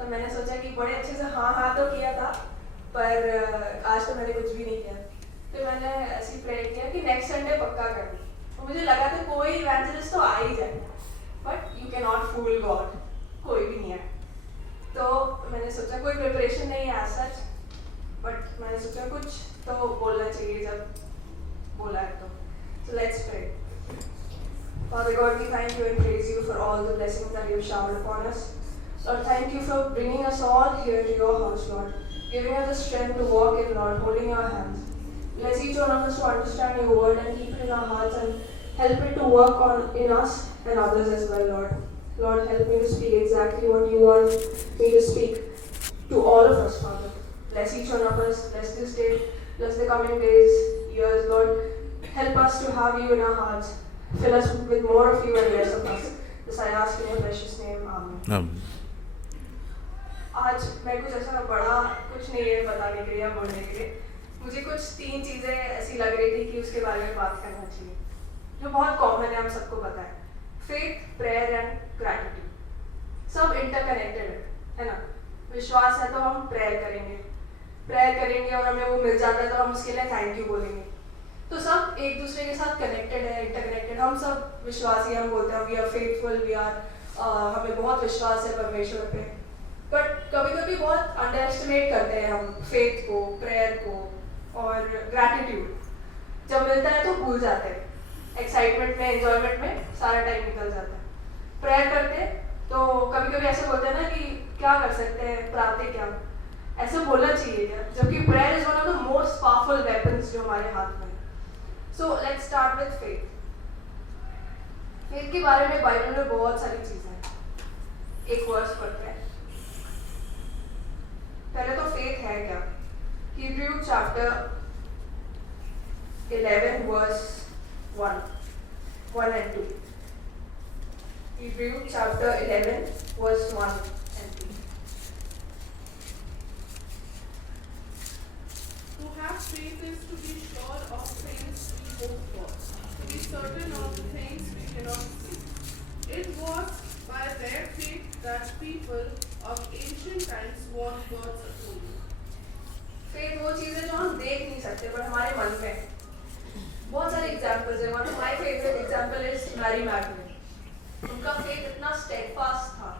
तो मैंने सोचा कि बड़े अच्छे से हाँ तो किया था, पर आज तो मैंने कुछ भी नहीं किया। तो मैंने ऐसी प्रे किया कि नेक्स्ट संडे पक्का करना। तो मुझे लगा था कोई इवेंजलिस्ट तो आ ही जाए, but you can not fool God, कोई भी नहीं है। तो मैंने सोचा कोई प्रिपरेशन नहीं है एज सच, बट मैंने सोचा कुछ तो बोलना चाहिए जब बोला है तो। So let's pray. Father God, we thank you and praise you for all the blessings that you have showered upon us. Lord, thank you for bringing us all here to your house, Lord, giving us the strength to walk in, Lord, holding our hands. Bless each one of us to understand your word and keep it in our hearts and help it to work in us and others as well, Lord. Lord, help me to speak exactly what you want me to speak to all of us, Father. Bless each one of us, bless this day, bless the coming days, years, Lord. Help us to have you in our hearts. Fill us with more of you and less of us. This I ask in your precious name. Amen. आज मैं कुछ ऐसा बड़ा कुछ नहीं है बताने के लिए या बोलने के लिए। मुझे कुछ 3 चीज़ें ऐसी लग रही थी कि उसके बारे में बात करना चाहिए, जो बहुत कॉमन है, हम सबको पता है। फेथ, प्रेयर एंड ग्रैटिट्यूड सब इंटरकनेक्टेड है ना। विश्वास है तो हम प्रेयर करेंगे और हमें वो मिल जाता है तो हम उसके लिए थैंक यू बोलेंगे। तो सब एक दूसरे के साथ कनेक्टेड है, इंटरकनेक्टेड। हम सब विश्वासी, हम बोलते हैं वी आर फेथफुल, हमें बहुत विश्वास है परमेश्वर पे। बट कभी कभी बहुत अंडर एस्टिमेट करते हैं हम फेथ को, प्रेयर को और ग्रैटिट्यूड। जब मिलता है तो भूल जाते हैं, एक्साइटमेंट में, एंजॉयमेंट में सारा टाइम निकल जाता है। प्रेयर करते तो कभी कभी ऐसे बोलते हैं ना कि क्या कर सकते हैं, प्रार्थना क्या, ऐसे बोलना चाहिए क्या, जबकि prayer is one of the most powerful weapons जो हमारे हाथ में। So let's start with faith. Faith के बारे में बाइबल में बहुत सारी चीजें हैं। एक वर्स पढ़ते हैं। पहले तो फेथ है क्या? Hebrew chapter 11 verse 1 and 2. Hebrew chapter 11 verse 1 and 2. To have faith is to be sure of things we hope for, to be certain of the things we cannot see. It was by their faith that people of ancient times won God's approval. Faith वो चीज़ है जो हम देख नहीं सकते पर हमारे मन में है। बहुत सारे एग्जाम्पल्स हैं। One of my favourite example is Mary Magdalene. उनका फेथ इतना स्टेडफास्ट था,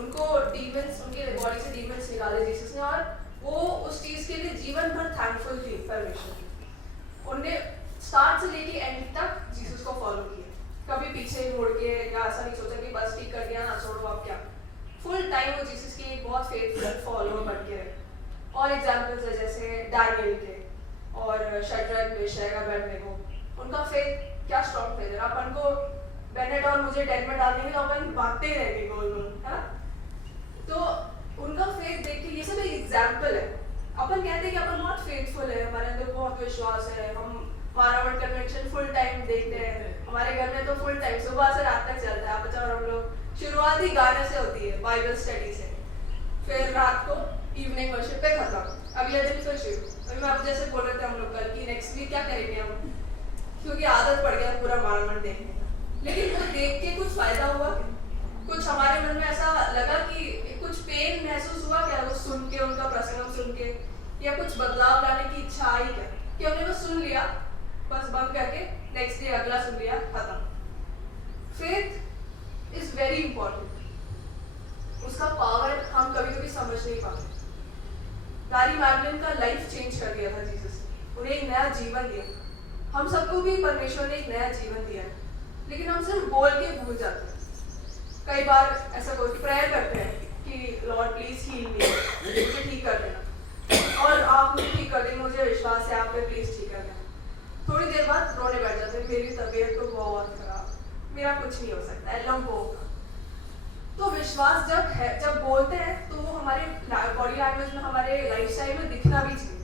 उनको डीमंस, उनके बॉडी से डीमंस निकाले जीसस ने, और वो उस चीज़ के लिए जीवन भर थैंकफुल थी परमेश्वर की। उनने स्टार्ट से लेके एंड तक जीसस को फॉलो किया, कभी पीछे मुड़ के या ऐसा नहीं सोचा कि बस ठीक कर दिया ना, छोड़ो अब क्या। फुल टाइम वो जीसस की एक बहुत फेथफुल फॉलोअर बन के रहे। और एग्जाम्पल्स है जैसे डैनियल के और शड्रक, मेशक, अबेदnego। उनका फेथ क्या स्ट्रॉन्ग फेथ है। अपन को बेनेट और मुझे डेथ में डाल देंगे तो अपन भागते ही रहेंगे गोल गोल, है ना। तो उनका फेथ देख के ये सब एक एग्जाम्पल है। अपन कहते हैं कि अपन बहुत फेथफुल है, हमारे अंदर बहुत विश्वास है, हम मारावर्ड कन्वेंशन फुल टाइम देखते हैं, हमारे घर में तो फुल टाइम सुबह से रात तक चलता है। आप बच्चा और हम लोग शुरुआत ही गाने से होती है, बाइबल स्टडी से, फिर रात को इवनिंग वर्शिप पे खत्म, अगले दिन फिर शुरू। अभी मैं आप जैसे बोल रहे थे हम लोग कल की नेक्स्ट वीक क्या करेंगे हम, क्योंकि आदत पड़ गया पूरा मारावर्ड देखने का। लेकिन वो देख के कुछ फायदा हुआ, कुछ हमारे मन में ऐसा लगा कि कुछ पेन महसूस हुआ क्या वो सुन के, उनका प्रसंग सुन के, या कुछ बदलाव लाने की इच्छा आई क्या, कि हमने वो सुन लिया बस बंद करके नेक्स्ट डे अगला सुन लिया, खत्म। Faith is very important. उसका पावर हम कभी कभी समझ नहीं पाते। मैरी मैगडलेन का लाइफ चेंज कर दिया था जीसस ने, उन्हें एक नया जीवन दिया। हम सबको भी परमेश्वर ने एक नया जीवन दिया है, लेकिन हम सिर्फ बोल के भूल जाते हैं। कई बार ऐसा बोल के प्रेयर करते हैं कि लॉर्ड प्लीज हील मी, मुझे ठीक कर देना, और आप मुझे ठीक कर देंगे, मुझे विश्वास है आप पे, प्लीज ठीक कर देना। थोड़ी देर बाद रोने बैठ जाते हैं, मेरी तबीयत तो बहुत खराब, मेरा कुछ नहीं हो सकता, एलम होगा। तो विश्वास जब बोलते हैं तो वो हमारे बॉडी लैंग्वेज में, हमारे लाइफस्टाइल में दिखना भी चाहिए।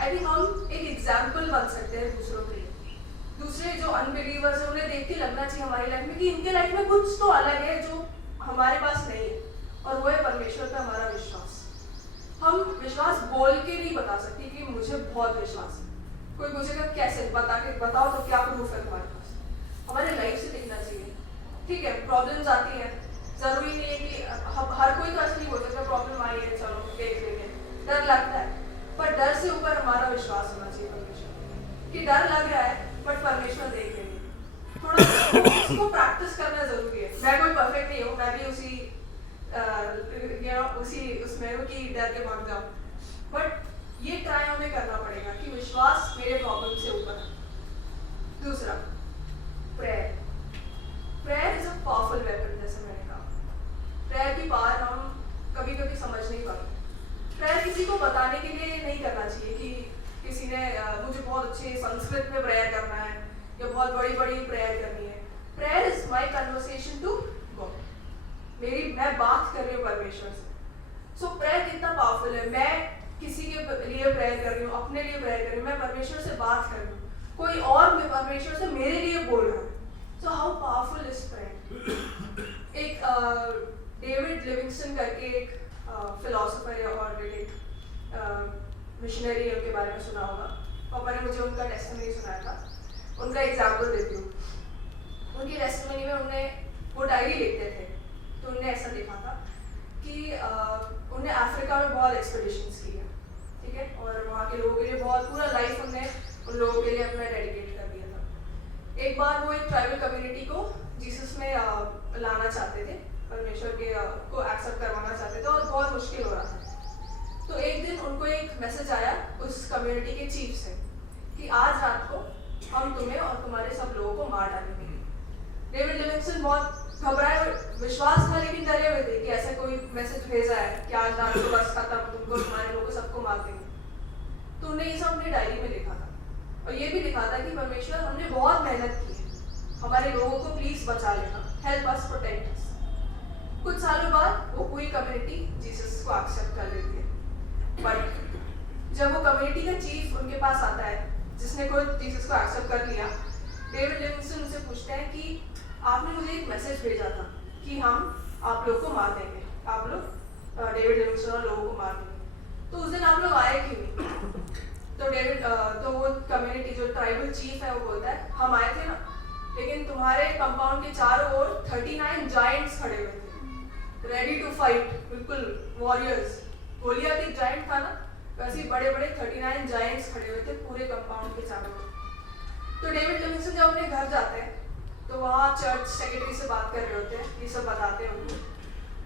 आई थिंक हम एक एग्जाम्पल बन सकते हैं दूसरों के लिए। दूसरे जो अनबिलीवर्स हैं उन्हें देख के लगना चाहिए हमारी लाइफ में कि इनके लाइफ में कुछ तो अलग है जो हमारे पास नहीं है, और वो है परमेश्वर पे हमारा विश्वास। हम विश्वास बोल के नहीं बता सकते कि मुझे बहुत विश्वास है। कोई पूछेगा कैसे, बताओ तो क्या प्रूफ है तुम्हारे पास, हमारे लाइफ से दिखना चाहिए। ठीक है, प्रॉब्लम्स आती हैं, जरूरी नहीं है कि हर कोई तो ऐसा नहीं बोल सकता डर लगता है, पर डर से ऊपर हमारा विश्वास होना चाहिए परमेश्वर कि डर लग रहा है बट परमेश्वर देख रहे हैं। थोड़ा इसको प्रैक्टिस करना जरूरी है। मैं कोई परफेक्ट नहीं हूँ, मैं भी उसी उसमें हूँ कि डर के भाग जाऊँ, बट ये ट्राई हमें करना पड़ेगा कि विश्वास मेरे प्रॉब्लम से ऊपर है। दूसरा, prayer. Prayer is a powerful weapon. जैसे मैंने कहा, प्रेयर की पावर हम कभी कभी समझ नहीं पाते। प्रेयर किसी को बताने के लिए नहीं करना चाहिए कि किसी ने मुझे बहुत अच्छे संस्कृत में प्रेयर करना है या बहुत बड़ी बड़ी प्रेयर करनी है। Prayer is my conversation to God. मैं बात कर रही हूँ परमेश्वर से। सो प्रेयर कितना पावरफुल है। मैं किसी के लिए प्रेयर कर रही हूँ, अपने लिए प्रेयर कर रही हूँ, मैं परमेश्वर से बात कर रही हूँ, कोई और मैं परमेश्वर से मेरे लिए बोल रहा हूँ। So how powerful is prayer. एक डेविड लिविंगस्टन करके एक फिलोसोफर और एक मिशनरी उनके बारे में सुना होगा। पापा ने मुझे उनका टेस्टिमनी सुनाया था। उनका एग्जाम्पल देती हूँ। उनकी टेस्टिमनी में वो डायरी लिखते थे, तो उनने ऐसा लिखा था कि उन्हें अफ्रीका में बहुत एक्सपीडिशंस की है, ठीक है, और वहाँ के लोगों के लिए बहुत पूरा लाइफ उन्होंने उन लोगों के लिए अपना डेडिकेट कर दिया था। एक बार वो एक ट्राइबल कम्युनिटी को जीसस में लाना चाहते थे, परमेश्वर के को एक्सेप्ट करवाना चाहते थे, और बहुत मुश्किल हो रहा था। तो एक दिन उनको एक मैसेज आया उस कम्युनिटी के चीफ से कि आज रात को हम तुम्हें और तुम्हारे सब लोगों को मार डालेंगे। डेविड लिविंगस्टन बहुत घबराए, विश्वास था लेकिन डरे हुए थे कि ऐसा कोई मैसेज भेजा है कि आज रात को बस खत्म, तुमको तुम्हारे लोगों को सबको मार देंगे। तो उन्होंने ये सब अपनी डायरी में लिखा था, और ये भी लिखा था कि परमेश्वर हमने बहुत मेहनत की है, हमारे लोगों को प्लीज बचा लेना, हेल्प अस, प्रोटेक्ट अस। कुछ सालों बाद वो पूरी कम्युनिटी जीसस को एक्सेप्ट कर लेती है। बट जब वो कम्युनिटी का चीफ उनके पास आता है जिसने कोई जीसस को एक्सेप्ट कर लिया, डेविड लिविंगस्टन उनसे पूछते हैं कि आपने मुझे एक मैसेज भेजा था कि हम आप लोग को मार देंगे, आप लोग डेविड लिविंगस्टन और लोगों को मार देंगे, तो उस दिन आप लोग आए क्यों नहीं? तो वो कम्युनिटी जो ट्राइबल चीफ है वो बोलता है हम आए थे ना, लेकिन तुम्हारे कंपाउंड के चारों ओर 39 जायंट्स खड़े हुए थे, रेडी टू फाइट, बिल्कुल वॉरियर्स। गोलियत एक जायंट था ना, वैसे ही बड़े बड़े 39 जायंट्स खड़े हुए थे पूरे कंपाउंड के चारों ओर। तो डेविड लिविंगस्टन जब अपने घर जाते हैं तो वहाँ चर्च सेक्रेटरी से बात कर रहे होते हैं, ये सब बताते हैं उनको,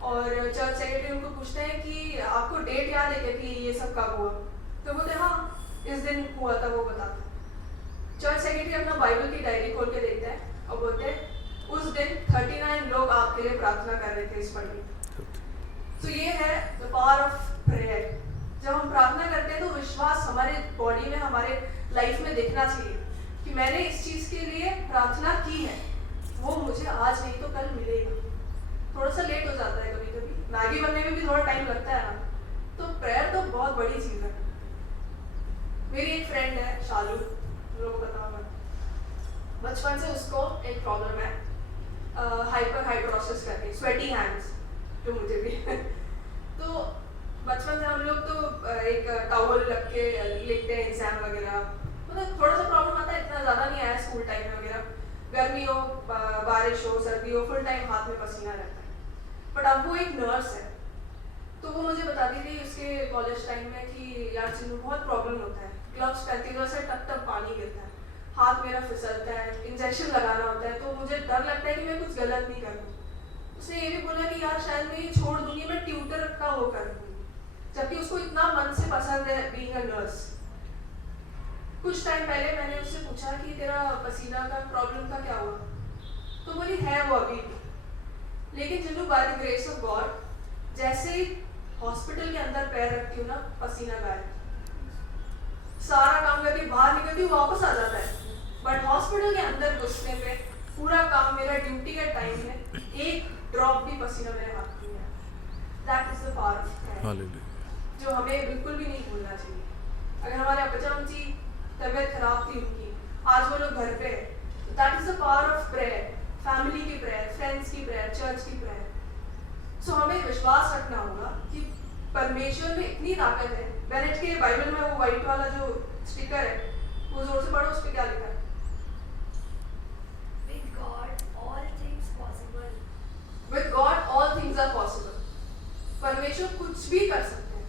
और चर्च सेक्रेटरी उनको पूछते हैं कि आपको डेट याद है क्या कि ये सब कब हुआ? तो बोलते हाँ इस दिन हुआ था, वो बताते हैं। चर्च सेक्रेटरी अपना बाइबल की डायरी खोल के देखते हैं और बोलते हैं उस दिन 39 लोग आपके लिए प्रार्थना कर रहे थे इस पढ़ने। तो ये है द पावर ऑफ प्रेयर। जब हम प्रार्थना करते हैं तो विश्वास हमारे बॉडी में, हमारे लाइफ में दिखना चाहिए कि मैंने इस चीज के लिए प्रार्थना की है, वो मुझे आज नहीं तो कल मिलेगा। थोड़ा सा लेट हो जाता है कभी कभी, मैगी बनने में भी थोड़ा टाइम लगता है ना, तो प्रेयर तो बहुत बड़ी चीज है। मेरी एक फ्रेंड है शालू, लोगों को पता होगा, बचपन से उसको एक प्रॉब्लम है हाइपर हाइड्रोसिस करके, स्वेटी हैंड्स, जो मुझे भी तो बचपन से हम लोग तो एक टॉवल रख के लिखते हैं एग्जाम वगैरह, मतलब थोड़ा सा प्रॉब्लम आता है, इतना ज़्यादा नहीं आया स्कूल टाइम में वगैरह, गर्मी हो बारिश हो सर्दी हो फुल टाइम हाथ में पसीना रहता है। बट अब वो एक नर्स है, तो वो मुझे बताती थी उसके कॉलेज टाइम में कि यार चिन्नू बहुत प्रॉब्लम होता है, ग्लव्स पहनती है से टप टप पानी गिरता है, हाथ मेरा फिसलता है, इंजेक्शन लगाना होता है, तो मुझे डर लगता है कि मैं कुछ गलत नहीं कर दूँ। उसने ये भी बोला कि यार शायद मैं ये छोड़ दूंगी, मैं ट्यूटर का वो कर दूंगी, जबकि उसको इतना मन से पसंद है बीइंग अ नर्स। कुछ टाइम पहले मैंने उससे पूछा कि तेरा पसीना का प्रॉब्लम का क्या हुआ, तो बोली है वो अभी भी, लेकिन जिन्हों by the grace of God जैसे ही हॉस्पिटल के अंदर पैर रखती हूँ ना, पसीना गायब, सारा काम करके बाहर निकलती हूँ वापस आ जाता है, बट हॉस्पिटल के अंदर घुसने पे पूरा काम मेरा ड्यूटी का टाइम है, एक ड्रॉप भी पसीना मेरे हाथ में है। That is the power of prayer, जो हमें बिल्कुल भी नहीं भूलना चाहिए। अगर हमारे अपचम जी तबीयत खराब थी उनकी, आज वो लोग घर पे है, that is the power of prayer, family की प्रेयर, फ्रेंड्स की प्रेयर, चर्च की प्रेयर। सो हमें विश्वास रखना होगा कि परमेश्वर में इतनी ताकत है। बेनेट के बाइबल में वो व्हाइट वाला जो स्टिकर है, वो जोर से पढ़ो, उस पे क्या लिखा है? With God all things possible. With God all things are possible. परमेश्वर कुछ भी कर सकते हैं,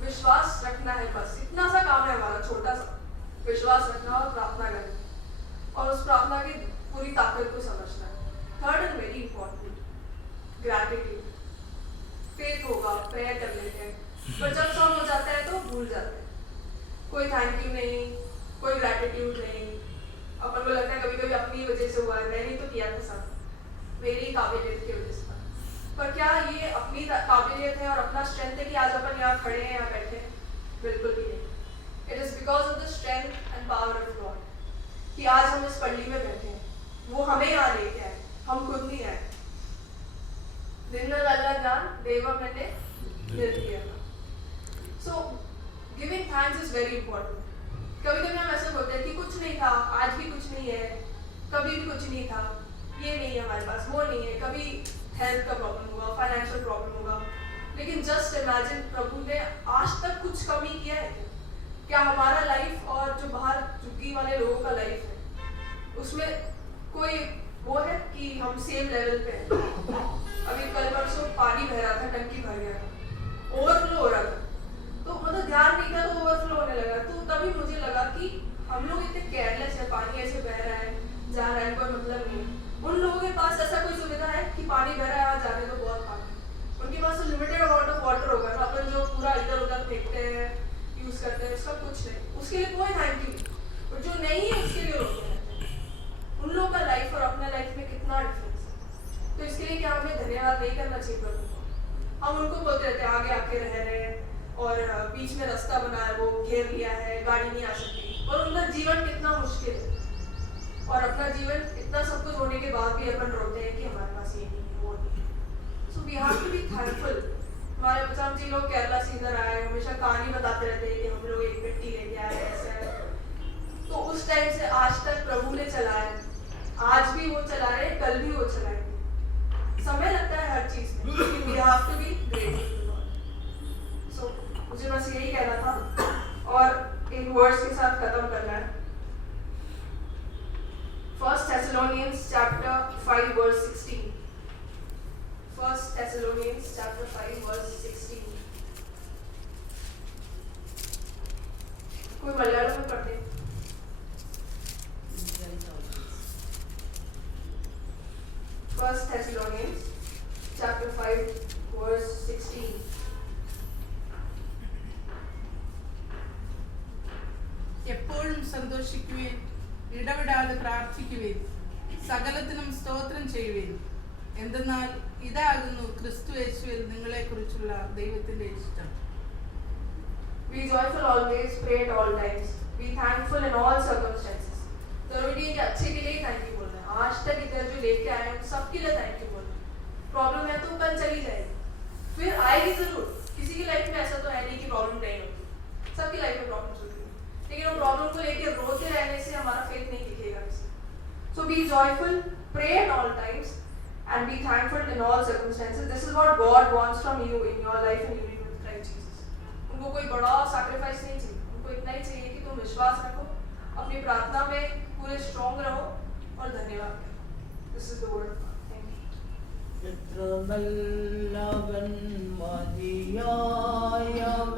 विश्वास रखना है, बस इतना सा काम है हमारा, छोटा सा विश्वास रखना और प्रार्थना करना और उस प्रार्थना की पूरी ताकत को समझना है। Third and very important, gratitude. Faith होगा, प्रेयर कर लेते हैं, पर जब सब हो जाता है तो भूल जाते हैं। कोई थैंक यू नहीं, कोई ग्रैटिट्यूड नहीं। अपन को लगता है कभी कभी अपनी वजह से हुआ है, मैंने तो किया था सब, मेरी काबिलियत की वजह से। पर क्या ये अपनी काबिलियत है और अपना स्ट्रेंथ है कि आज अपन यहाँ खड़े हैं, यहाँ बैठे हैं? बिल्कुल भी नहीं। It is because of the strength and power of God कि आज हम इस पल्ली में बैठे हैं। वो हमें यहाँ लेके आए, हम खुद नहीं आए। दिन में अल्लाह ज्ञान देवा मैंने दिल दिया था। So giving thanks is very important. कभी कभी हम ऐसा बोलते हैं कि कुछ नहीं था, आज भी कुछ नहीं है, कभी भी कुछ नहीं था, ये नहीं है हमारे पास, वो नहीं है, कभी हेल्थ का प्रॉब्लम होगा, फाइनेंशियल प्रॉब्लम होगा। लेकिन जस्ट इमेजिन, प्रभु ने आज तक कुछ कमी किया है क्या? हमारा लाइफ और जो बाहर झुग्गी वाले लोगों का लाइफ है, उसमें कोई वो है कि हम सेम लेवल पे हैं? अभी कल परसों पानी बह रहा था, टंकी भर गया था, ओवरफ्लो हो रहा था, तो मतलब ध्यान नहीं था तो ओवरफ्लो होने लगा। तो तभी मुझे लगा कि हम लोग इतने केयरलेस है, पानी ऐसे बह रहा है, जा रहा है, कोई मतलब नहीं है। उन लोगों के पास ऐसा कोई सुविधा है कि पानी बह रहा है, आज जाने तो बहुत पानी, उनके पास तो लिमिटेड अमाउंट ऑफ वाटर होगा ना। अपन जो पूरा इधर उधर फेंकते हैं, यूज करते हैं, उसका कुछ नहीं, उसके लिए कोई थैंक यू नहीं। और जो नहीं है उसके लिए रोते रहते हैं। उन लोगों का लाइफ और अपना लाइफ में कितना डिफरेंस है। तो इसके लिए क्या हमें धन्यवाद नहीं करना चाहिए प्रभु को? हम उनको बोलते रहते हैं आगे आके रह रहे हैं और बीच में रास्ता बना है, वो घेर लिया है, गाड़ी नहीं आ सकती, और उनका जीवन कितना मुश्किल है। और अपना जीवन इतना सब कुछ होने के बाद भी अपन रोते हैं कि हमारे पास ये नहीं है, वो नहीं है। So we have to be thankful. हमारे बच्चा जी लोग केरला से इधर आए, हमेशा कहानी बताते रहते हैं कि हम लोग एक मिट्टी लेके आए, ऐसा है। तो उस टाइम से आज तक प्रभु ने चलाया, आज भी वो चला रहे, कल भी वो चलाएंगे। समय लगता है हर चीज में, लेकिन we have to be grateful to God. So मुझे बस यही कहना था और एक वर्ड्स के साथ खत्म करना है। 1 Thessalonians chapter 5 verse 16. 1 Thessalonians chapter 5 verse 16. कोई मलयालम में पढ़ते? 1 Thessalonians chapter 5 verse 16. എപ്പോഴും സന്തോഷിക്കുവേൻ, ഇടവിടാതെ പ്രാർത്ഥിക്കുവേൻ, സകലത്തിനും സ്തോത്രം ചെയ്യുവേൻ. എന്തെന്നാൽ ഇതാകുന്നു ക്രിസ്തു യേശുവിൽ നിങ്ങളെക്കുറിച്ചുള്ള ദൈവത്തിന്റെ ഇഷ്ടം. Be joyful always, pray at all times, be thankful in all circumstances. जरूरी है कि अच्छे के लिए थैंक यू बोलना है। आज तक इधर जो लेके आए हैं सबके लिए थैंक यू बोलना है। प्रॉब्लम है तो कल चली जाएगी, फिर आएगी जरूर। किसी की लाइफ में ऐसा तो है नहीं कि प्रॉब्लम नहीं होती, सबकी लाइफ में प्रॉब्लम्स होती है, लेकिन वो प्रॉब्लम को लेके रोते रहने से हमारा फेथ नहीं दिखेगा किसी। So be joyful, pray at all times and be thankful in all circumstances. This is what God wants from you in your life and union with Christ Jesus. उनको कोई बड़ा सैक्रिफाइस नहीं चाहिए, उनको इतना ही चाहिए कि तुम विश्वास रखो, अपनी प्रार्थना में पूरे स्ट्रॉन्ग रहो और धन्यवाद करो। This is the word of God. Thank you. चित्रमल्लवन मदियाय